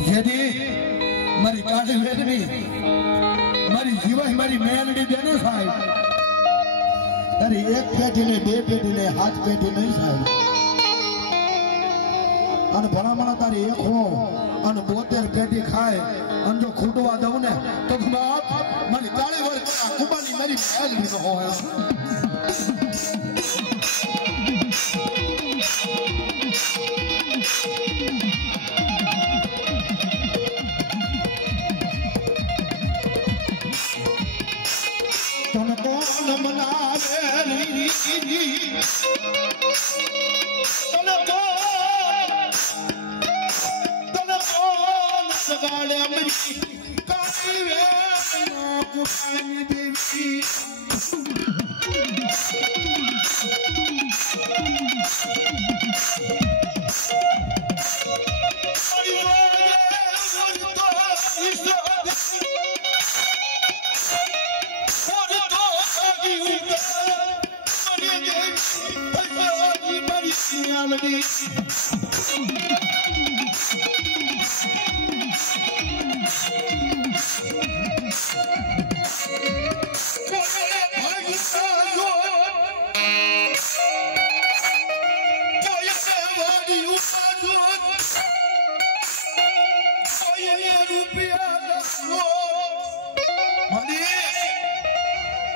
જેદી મારી કાઢી વેદની મારી જીવાય મારી મેલડી દેને સાહેબ તારી એક પેટી ને બે પેટી ને હાથ પેટી નહીં સાહેબ અને ભલામણા તારી એક હો અને 72 પેટી ખાય અને જો ખૂટવા દઉં ને તો મારી કાળી વળ કુબાની મારી મેલડી નો હોય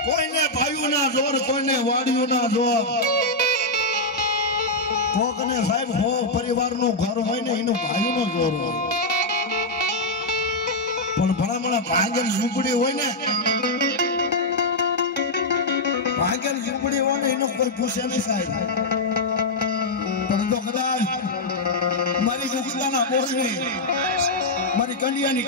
કોઈને ભાઈઓ ના જોર કોઈને વાડીઓ ના જોર કોકને સાહેબ હો પરિવારનું ઘર હોય ને એનું ભાઈનો જોર હોય પણ ભલામણા ભાગેલ ઝૂંપડી હોય ને ભાગેલ ઝૂંપડી હોય ને એનો કોઈ પૂછે નહીં સાહેબ પણ જો કદાચ મારી ગુગતાના બોલની મારી કંડિયાની